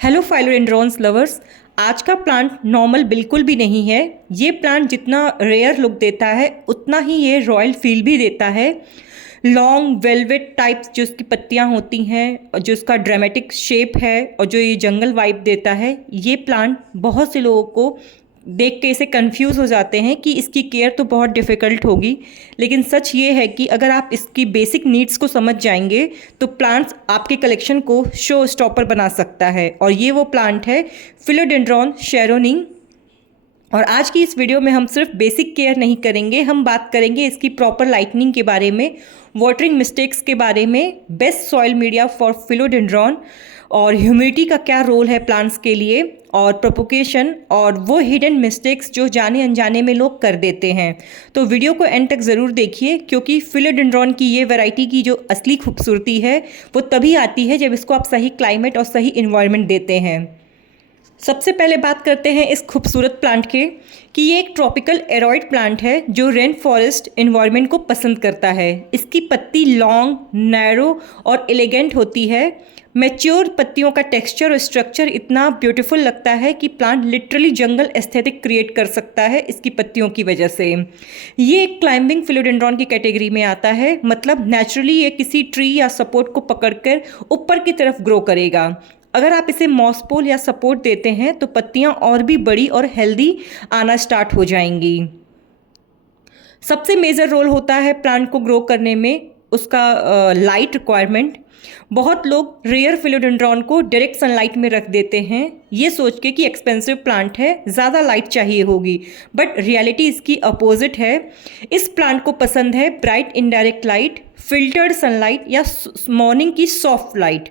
Hello फाइलोडेंड्रॉन्स lovers. आज का plant normal बिल्कुल भी नहीं है। ये प्लांट जितना रेयर लुक देता है उतना ही ये रॉयल फील भी देता है। लॉन्ग वेलवेट टाइप्स जो इसकी पत्तियां होती हैं और जो इसका ड्रामेटिक शेप है और जो ये जंगल वाइब देता है, ये प्लांट बहुत से लोगों को देख के इसे कंफ्यूज हो जाते हैं कि इसकी केयर तो बहुत डिफ़िकल्ट होगी। लेकिन सच ये है कि अगर आप इसकी बेसिक नीड्स को समझ जाएंगे तो प्लांट्स आपके कलेक्शन को शो स्टॉपर बना सकता है। और ये वो प्लांट है फिलोडेंड्रॉन शेरोनी। और आज की इस वीडियो में हम सिर्फ बेसिक केयर नहीं करेंगे, हम बात करेंगे इसकी प्रॉपर लाइटनिंग के बारे में, वाटरिंग मिस्टेक्स के बारे में, best soil media for philodendron और ह्यूमिडिटी का क्या रोल है प्लांट्स के लिए, और प्रोपोगेशन और वो हिडन मिस्टेक्स जो जाने अनजाने में लोग कर देते हैं। तो वीडियो को एंड तक ज़रूर देखिए, क्योंकि फिलोडेंड्रॉन की ये वैरायटी की जो असली खूबसूरती है वो तभी आती है जब इसको आप सही क्लाइमेट और सही इन्वायरमेंट देते हैं। सबसे पहले बात करते हैं इस खूबसूरत प्लांट के कि ये एक ट्रॉपिकल एरॉइड प्लांट है जो रेन फॉरेस्ट इन्वायरमेंट को पसंद करता है। इसकी पत्ती लॉन्ग, नैरो और एलिगेंट होती है। मैच्योर पत्तियों का टेक्सचर और स्ट्रक्चर इतना ब्यूटीफुल लगता है कि प्लांट लिटरली जंगल एस्थेटिक क्रिएट कर सकता है इसकी पत्तियों की वजह से। ये एक क्लाइंबिंग फिलोडेंड्रॉन की कैटेगरी में आता है, मतलब नेचुरली ये किसी ट्री या सपोर्ट को पकड़कर ऊपर की तरफ ग्रो करेगा। अगर आप इसे मॉसपोल या सपोर्ट देते हैं तो पत्तियां और भी बड़ी और हेल्दी आना स्टार्ट हो जाएंगी। सबसे मेजर रोल होता है प्लांट को ग्रो करने में उसका लाइट रिक्वायरमेंट। बहुत लोग रेयर फिलोडेंड्रॉन को डायरेक्ट सनलाइट में रख देते हैं ये सोच के कि एक्सपेंसिव प्लांट है, ज़्यादा लाइट चाहिए होगी, बट रियलिटी इसकी अपोजिट है। इस प्लांट को पसंद है bright indirect light, filtered sunlight या मॉर्निंग की सॉफ्ट लाइट।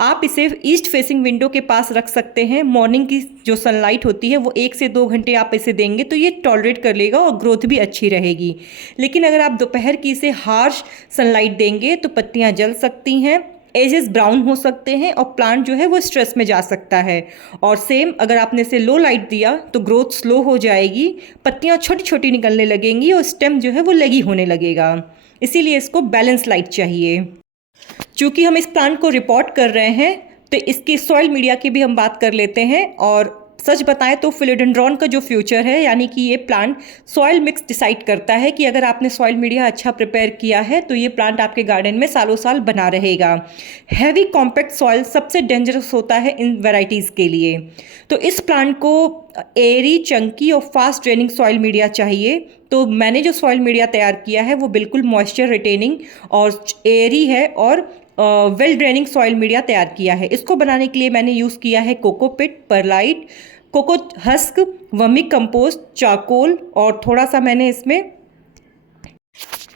आप इसे ईस्ट फेसिंग विंडो के पास रख सकते हैं। मॉर्निंग की जो सनलाइट होती है वो 1 से 2 घंटे आप इसे देंगे तो ये टॉलरेट कर लेगा और ग्रोथ भी अच्छी रहेगी। लेकिन अगर आप दोपहर की इसे हार्श सनलाइट देंगे तो पत्तियां जल सकती हैं, एजेस ब्राउन हो सकते हैं और प्लांट जो है वो स्ट्रेस में जा सकता है। और सेम अगर आपने इसे लो लाइट दिया तो ग्रोथ स्लो हो जाएगी, पत्तियां छोटी छोटी निकलने लगेंगी और स्टेम जो है वो लगी होने लगेगा। इसीलिए इसको बैलेंस लाइट चाहिए। चूँकि हम इस प्लांट को रिपोर्ट कर रहे हैं तो इसकी सॉइल मीडिया की भी हम बात कर लेते हैं। और सच बताएं तो फिलोडेंड्रॉन का जो फ्यूचर है, यानी कि ये प्लांट सॉइल मिक्स डिसाइड करता है कि अगर आपने सॉइल मीडिया अच्छा प्रिपेयर किया है तो ये प्लांट आपके गार्डन में सालों साल बना रहेगा। हैवी कॉम्पैक्ट सॉइल सबसे डेंजरस होता है इन वैरायटीज़ के लिए। तो इस प्लांट को एरी, चंकी और फास्ट ड्रेनिंग सॉइल मीडिया चाहिए। तो मैंने जो सॉइल मीडिया तैयार किया है वो बिल्कुल मॉइस्चर रिटेनिंग और एरी है और वेल ड्रेनिंग सॉइल मीडिया तैयार किया है। इसको बनाने के लिए मैंने यूज़ किया है cocopeat, perlite, coco husk, vermi compost, charcoal और थोड़ा सा मैंने इसमें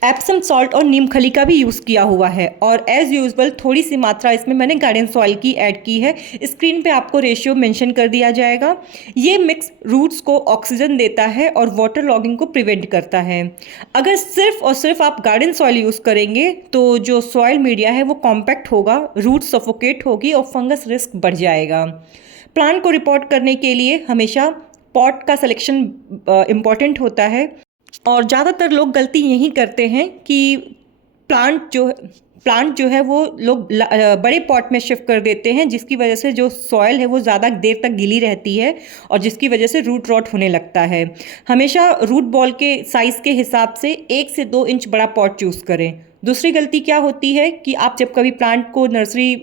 एप्सम सॉल्ट और नीम खली का भी यूज़ किया हुआ है। और एज़ यूजुअल थोड़ी सी मात्रा इसमें मैंने गार्डन सॉइल की ऐड की है। स्क्रीन पे आपको रेशियो मेंशन कर दिया जाएगा। ये मिक्स रूट्स को ऑक्सीजन देता है और वाटर लॉगिंग को प्रिवेंट करता है। अगर सिर्फ और सिर्फ आप गार्डन सॉइल यूज़ करेंगे तो जो सॉइल मीडिया है वो कॉम्पैक्ट होगा, रूट सफोकेट होगी और फंगस रिस्क बढ़ जाएगा। प्लांट को रिपोर्ट करने के लिए हमेशा पॉट का सिलेक्शन इम्पॉर्टेंट होता है। और ज़्यादातर लोग गलती यही करते हैं कि प्लांट जो है वो लोग बड़े पॉट में शिफ्ट कर देते हैं, जिसकी वजह से जो सॉयल है वो ज़्यादा देर तक गीली रहती है और जिसकी वजह से रूट रॉट होने लगता है। हमेशा रूट बॉल के साइज़ के हिसाब से 1 से 2 इंच बड़ा पॉट चूज़ करें। दूसरी गलती क्या होती है कि आप जब कभी प्लांट को नर्सरी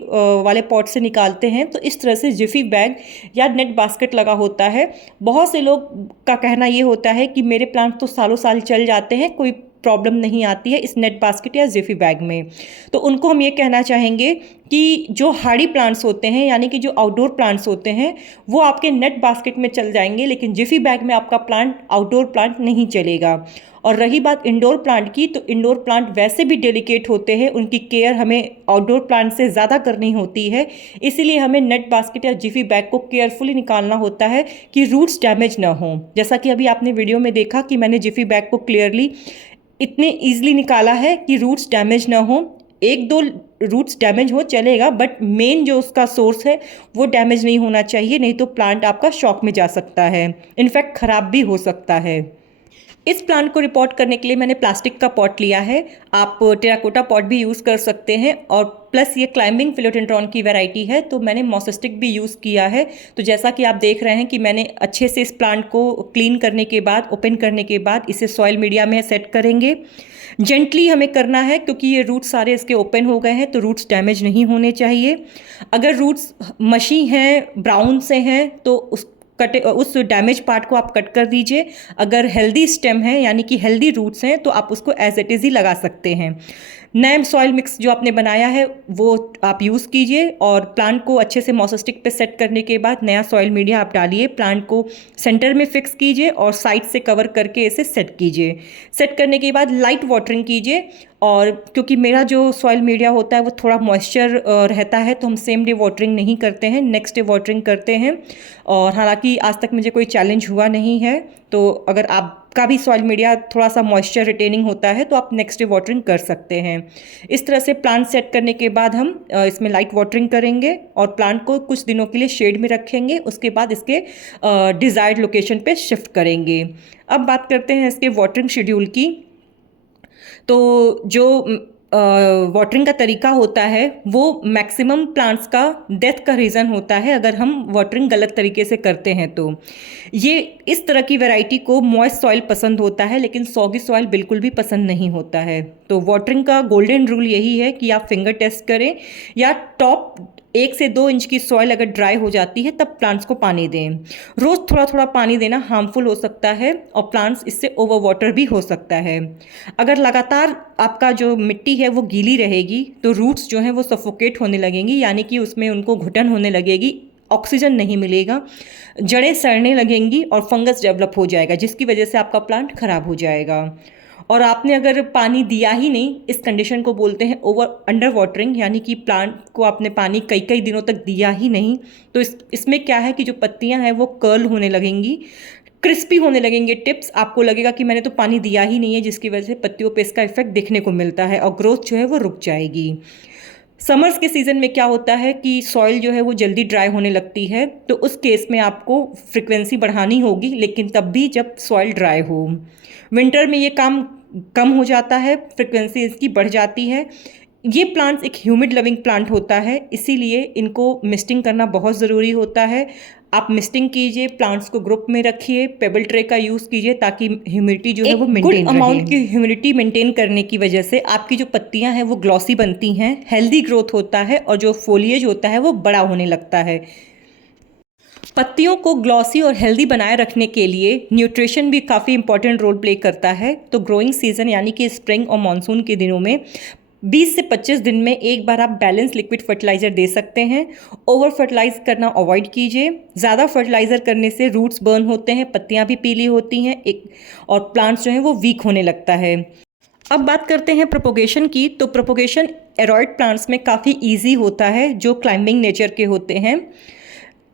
वाले पॉट से निकालते हैं तो इस तरह से जिफी बैग या नेट बास्केट लगा होता है। बहुत से लोग का कहना ये होता है कि मेरे प्लांट तो सालों साल चल जाते हैं, कोई प्रॉब्लम नहीं आती है इस नेट बास्केट या जिफी बैग में। तो उनको हम ये कहना चाहेंगे कि जो हार्डी प्लांट्स होते हैं, यानी कि जो आउटडोर प्लांट्स होते हैं, वो आपके नेट बास्केट में चल जाएंगे, लेकिन जिफी बैग में आपका प्लांट आउटडोर प्लांट नहीं चलेगा। और रही बात इंडोर प्लांट की, तो इंडोर प्लांट वैसे भी डेलिकेट होते हैं, उनकी केयर हमें आउटडोर प्लांट से ज़्यादा करनी होती है। इसीलिए हमें नेट बास्केट या जिफी बैग को केयरफुली निकालना होता है कि रूट्स डैमेज ना हो। जैसा कि अभी आपने वीडियो में देखा कि मैंने जिफी बैग को क्लियरली इतने ईजिली निकाला है कि रूट्स डैमेज ना हो। 1-2 रूट्स डैमेज हो चलेगा, बट मेन जो उसका सोर्स है वो डैमेज नहीं होना चाहिए, नहीं तो प्लांट आपका शॉक में जा सकता है, इनफैक्ट ख़राब भी हो सकता है। इस प्लांट को रिपोर्ट करने के लिए मैंने प्लास्टिक का पॉट लिया है। आप टेराकोटा पॉट भी यूज़ कर सकते हैं, और प्लस ये क्लाइंबिंग फिलोडेंड्रॉन की वैरायटी है, तो मैंने मोसेस्टिक भी यूज़ किया है। तो जैसा कि आप देख रहे हैं कि मैंने अच्छे से इस प्लांट को क्लीन करने के बाद, ओपन करने के बाद इसे सॉइल मीडिया में सेट करेंगे। जेंटली हमें करना है क्योंकि ये रूट्स सारे इसके ओपन हो गए हैं, तो रूट्स डैमेज नहीं होने चाहिए। अगर रूट्स मशी हैं, ब्राउन से हैं, तो उस डैमेज पार्ट को आप कट कर दीजिए। अगर हेल्दी स्टेम है यानी कि हेल्दी रूट्स हैं, तो आप उसको एज इट इज़ ही लगा सकते हैं। नया सॉइल मिक्स जो आपने बनाया है वो आप यूज़ कीजिए, और प्लांट को अच्छे से मोसेस्टिक पे सेट करने के बाद नया सॉइल मीडिया आप डालिए। प्लांट को सेंटर में फिक्स कीजिए और साइड से कवर करके इसे सेट कीजिए। सेट करने के बाद लाइट वाटरिंग कीजिए, और क्योंकि मेरा जो सॉइल मीडिया होता है वो थोड़ा मॉइस्चर रहता है, तो हम सेम डे वाटरिंग नहीं करते हैं, नेक्स्ट डे वाटरिंग करते हैं। और हालांकि आज तक मुझे कोई चैलेंज हुआ नहीं है, तो अगर आपका भी सॉइल मीडिया थोड़ा सा मॉइस्चर रिटेनिंग होता है तो आप नेक्स्ट डे वाटरिंग कर सकते हैं। इस तरह से प्लांट सेट करने के बाद हम इसमें लाइट वाटरिंग करेंगे और प्लांट को कुछ दिनों के लिए शेड में रखेंगे। उसके बाद इसके डिज़ायर्ड लोकेशन पे शिफ्ट करेंगे। अब बात करते हैं इसके वाटरिंग शेड्यूल की। तो जो वाटरिंग का तरीका होता है वो मैक्सिमम प्लांट्स का डेथ का रीज़न होता है अगर हम वाटरिंग गलत तरीके से करते हैं। तो ये इस तरह की वैरायटी को मॉइस्ट सॉइल पसंद होता है, लेकिन सॉगी सॉइल बिल्कुल भी पसंद नहीं होता है। तो वाटरिंग का गोल्डन रूल यही है कि आप फिंगर टेस्ट करें, या टॉप 1 से 2 इंच की सॉइल अगर ड्राई हो जाती है तब प्लांट्स को पानी दें। रोज़ थोड़ा थोड़ा पानी देना हार्मफुल हो सकता है और प्लांट्स इससे ओवर वाटर भी हो सकता है। अगर लगातार आपका जो मिट्टी है वो गीली रहेगी तो रूट्स जो हैं वो सफोकेट होने लगेंगी, यानी कि उसमें उनको घुटन होने लगेगी, ऑक्सीजन नहीं मिलेगा, जड़ें सड़ने लगेंगी और फंगस डेवलप हो जाएगा, जिसकी वजह से आपका प्लांट खराब हो जाएगा। और आपने अगर पानी दिया ही नहीं, इस कंडीशन को बोलते हैं ओवर अंडर वाटरिंग, यानी कि प्लांट को आपने पानी कई कई दिनों तक दिया ही नहीं, तो इसमें क्या है कि जो पत्तियां हैं वो कर्ल होने लगेंगी, क्रिस्पी होने लगेंगे टिप्स। आपको लगेगा कि मैंने तो पानी दिया ही नहीं है, जिसकी वजह से पत्तियों पे इसका इफेक्ट देखने को मिलता है और ग्रोथ जो है वो रुक जाएगी। समर्स के सीज़न में क्या होता है कि सॉइल जो है वो जल्दी ड्राई होने लगती है, तो उस केस में आपको फ्रिक्वेंसी बढ़ानी होगी, लेकिन तब भी जब सॉइल ड्राई हो। विंटर में ये काम कम हो जाता है, फ्रिक्वेंसी इसकी बढ़ जाती है। ये प्लांट्स एक ह्यूमिड लविंग प्लांट होता है, इसीलिए इनको मिस्टिंग करना बहुत ज़रूरी होता है। आप मिस्टिंग कीजिए, प्लांट्स को ग्रुप में रखिए, पेबल ट्रे का यूज़ कीजिए ताकि ह्यूमिडिटी जो है वो मेंटेन रहे। गुड अमाउंट की ह्यूमिडिटी मेंटेन करने की वजह से आपकी जो पत्तियां हैं वो ग्लॉसी बनती हैं, हेल्दी ग्रोथ होता है और जो फोलिएज होता है वो बड़ा होने लगता है। पत्तियों को ग्लॉसी और हेल्दी बनाए रखने के लिए न्यूट्रिशन भी काफ़ी इंपॉर्टेंट रोल प्ले करता है। तो ग्रोइंग सीजन यानी कि स्प्रिंग और मानसून के दिनों में 20 से 25 दिन में एक बार आप बैलेंस लिक्विड फर्टिलाइज़र दे सकते हैं। ओवर फर्टिलाइज करना अवॉइड कीजिए। ज़्यादा फर्टिलाइज़र करने से रूट्स बर्न होते हैं, पत्तियां भी पीली होती हैं, और प्लांट्स जो हैं वो वीक होने लगता है। अब बात करते हैं प्रोपोगेशन की। तो प्रोपोगेशन एरॉइड प्लांट्स में काफ़ी ईजी होता है जो क्लाइंबिंग नेचर के होते हैं।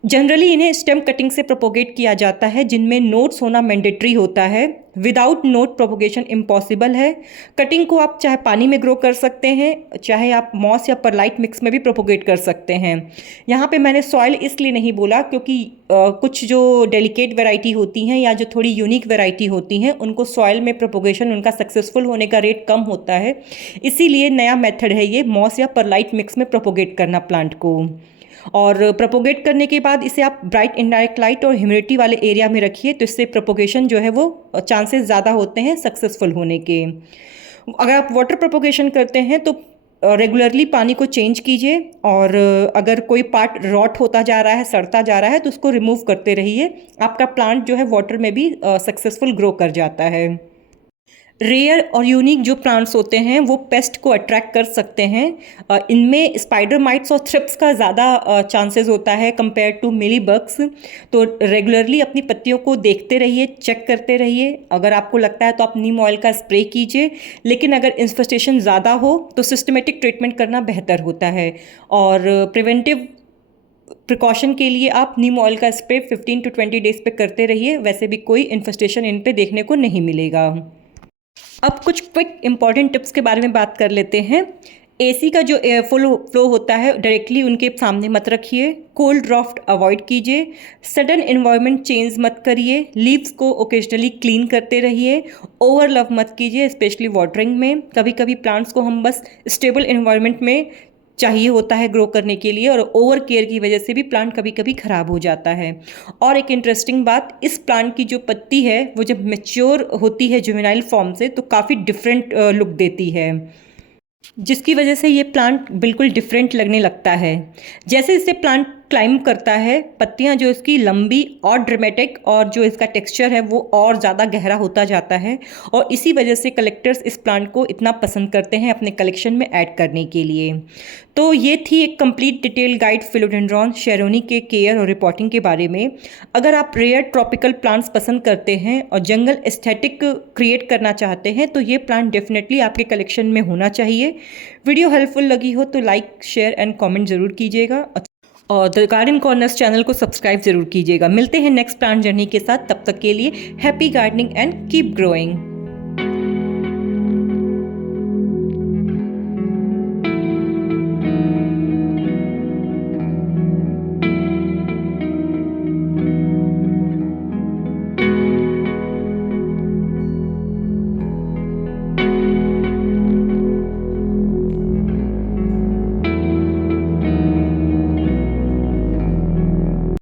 जनरली इन्हें स्टेम कटिंग से प्रोपोगेट किया जाता है, जिनमें नोड्स होना मैंडेटरी होता है। विदाउट नोड प्रोपोगेशन इम्पॉसिबल है। कटिंग को आप चाहे पानी में ग्रो कर सकते हैं, चाहे आप मॉस या परलाइट मिक्स में भी प्रोपोगेट कर सकते हैं। यहाँ पे मैंने सॉइल इसलिए नहीं बोला क्योंकि कुछ जो डेलिकेट वैरायटी होती हैं या जो थोड़ी यूनिक वैरायटी होती हैं उनको सॉइल में प्रोपोगेशन उनका सक्सेसफुल होने का रेट कम होता है, इसीलिए नया मेथड है ये मॉस या परलाइट मिक्स में प्रोपोगेट करना प्लांट को। और प्रोपोगेट करने के बाद इसे आप ब्राइट इनडायरेक्ट लाइट और ह्यूमिडिटी वाले एरिया में रखिए, तो इससे प्रोपोगेशन जो है वो चांसेस ज़्यादा होते हैं सक्सेसफुल होने के। अगर आप वाटर प्रोपोगेशन करते हैं तो रेगुलरली पानी को चेंज कीजिए, और अगर कोई पार्ट रॉट होता जा रहा है, सड़ता जा रहा है, तो उसको रिमूव करते रहिए। आपका प्लांट जो है वाटर में भी सक्सेसफुल ग्रो कर जाता है। रेयर और यूनिक जो प्लांट्स होते हैं वो पेस्ट को अट्रैक्ट कर सकते हैं। इनमें स्पाइडर माइट्स और थ्रिप्स का ज़्यादा चांसेस होता है कंपेयर टू मिली बग्स। तो रेगुलरली अपनी पत्तियों को देखते रहिए, चेक करते रहिए। अगर आपको लगता है तो आप नीम ऑयल का स्प्रे कीजिए, लेकिन अगर इन्फेस्टेशन ज़्यादा हो तो सिस्टमेटिक ट्रीटमेंट करना बेहतर होता है। और प्रिवेंटिव प्रिकॉशन के लिए आप नीम ऑयल का स्प्रे 15 to 20 डेज पे करते रहिए, वैसे भी कोई इन्फेस्टेशन इन पे देखने को नहीं मिलेगा। अब कुछ क्विक इंपॉर्टेंट टिप्स के बारे में बात कर लेते हैं। एसी का जो एयर फ्लो होता है डायरेक्टली उनके सामने मत रखिए। कोल्ड ड्राफ्ट अवॉइड कीजिए। सडन इन्वायरमेंट चेंज मत करिए। लीव्स को ओकेजनली क्लीन करते रहिए। ओवर लव मत कीजिए, स्पेशली वाटरिंग में। कभी कभी प्लांट्स को हम बस स्टेबल इन्वायरमेंट में चाहिए होता है ग्रो करने के लिए, और ओवर केयर की वजह से भी प्लांट कभी कभी ख़राब हो जाता है। और एक इंटरेस्टिंग बात, इस प्लांट की जो पत्ती है वो जब मेच्योर होती है जुवेनाइल फॉर्म से तो काफ़ी डिफरेंट लुक देती है, जिसकी वजह से ये प्लांट बिल्कुल डिफरेंट लगने लगता है। जैसे जैसे प्लांट क्लाइंब करता है, पत्तियां जो इसकी लंबी और ड्रामेटिक, और जो इसका टेक्सचर है वो और ज़्यादा गहरा होता जाता है, और इसी वजह से कलेक्टर्स इस प्लांट को इतना पसंद करते हैं अपने कलेक्शन में ऐड करने के लिए। तो ये थी एक कंप्लीट डिटेल गाइड फिलोडेंड्रॉन शेरोनी के केयर और रिपोर्टिंग के बारे में। अगर आप रेयर ट्रॉपिकल प्लांट्स पसंद करते हैं और जंगल एस्थेटिक क्रिएट करना चाहते हैं तो ये प्लांट डेफिनेटली आपके कलेक्शन में होना चाहिए। वीडियो हेल्पफुल लगी हो तो लाइक, शेयर एंड कमेंट ज़रूर कीजिएगा, और द गार्डन कॉर्नर्स चैनल को सब्सक्राइब ज़रूर कीजिएगा। मिलते हैं नेक्स्ट प्लांट जर्नी के साथ, तब तक के लिए happy gardening and keep growing.